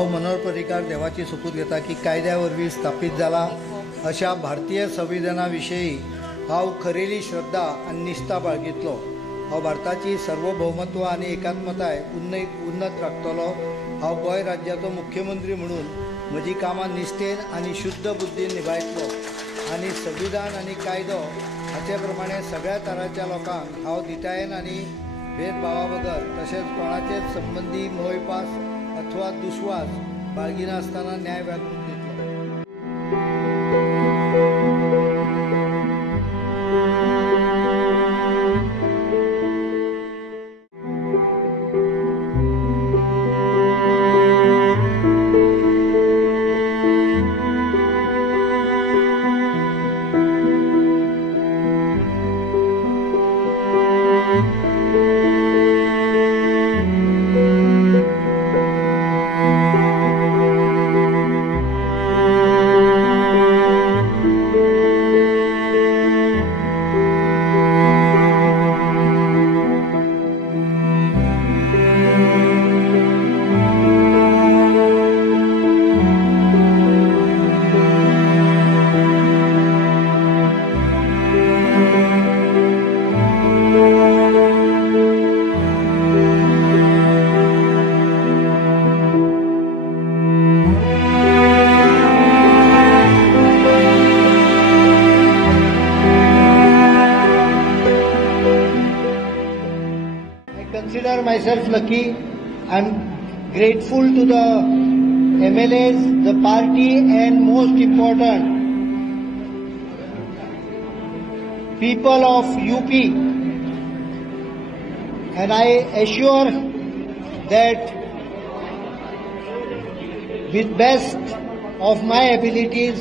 हांव मनोहर पर्रीकार देवाची सुपूत घेता की कायद्या वरवीं स्थापीत जाला अशा भारतीय संविधाना विशयी हांव खरेली श्रद्धा आनी निश्ठा बाळगितलो। हांव भारताची सार्वभौमत्व आनी एकात्मताय उन्नत राखतलो। हांव गोंय राज्याचो मुख्यमंत्री म्हणून म्हजी कामां निश्ठेन आनी शुद्ध बुद्दीन निभायतलो आनी संविधान आनी कायदो हाचे प्रमाणे सगळ्या तराच्या लोकांक हांव दितायेन आनी भेदभावा बगर तशेंच कोणाचेच संबंधी मोहपास अथवा दुस्वास बाळगिनासतना न्याय वागणूक दितलो। Consider myself lucky. I'm grateful to the MLAs, the party, and most important, people of UP. And I assure that with best of my abilities,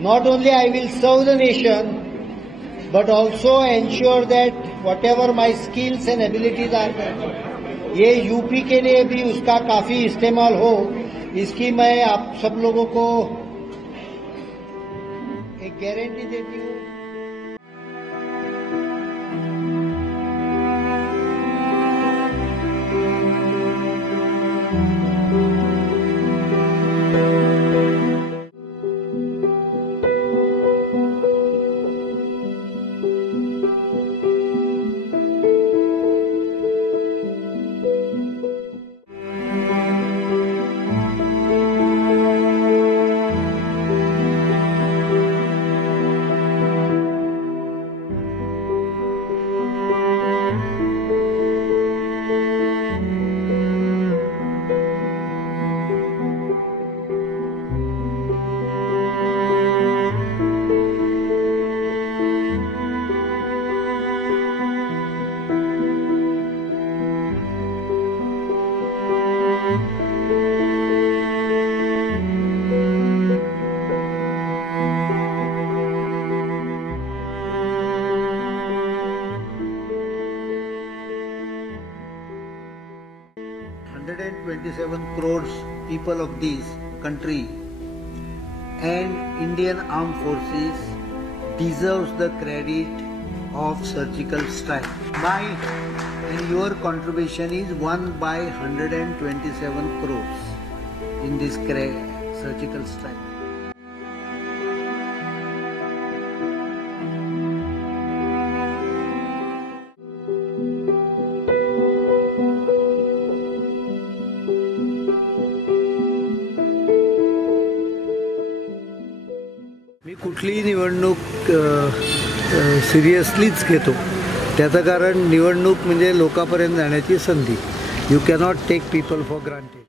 not only I will serve the nation, but also ensure that whatever my skills and abilities are, ये UP के लिए भी उसका काफी इस्तेमाल हो, इसकी मैं आप सब लोगों को एक गारंटी देती हूँ। $127 crores people of this country and Indian Armed Forces deserves the credit of surgical strike. My and your contribution is 1/127 crores in this surgical strike. मी कुठलीही निवडणूक सिरियसलीच घेतो। त्याचं कारण निवडणूक म्हणजे लोकांपर्यंत जाण्याची संधी। You cannot take people for granted.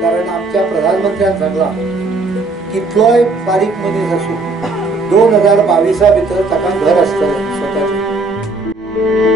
कारण आमच्या प्रधानमंत्र्यांनी सांगला कितलोय बारीक मनीस आसूं 2022 भितर ताका घर आसतलें स्वताचें।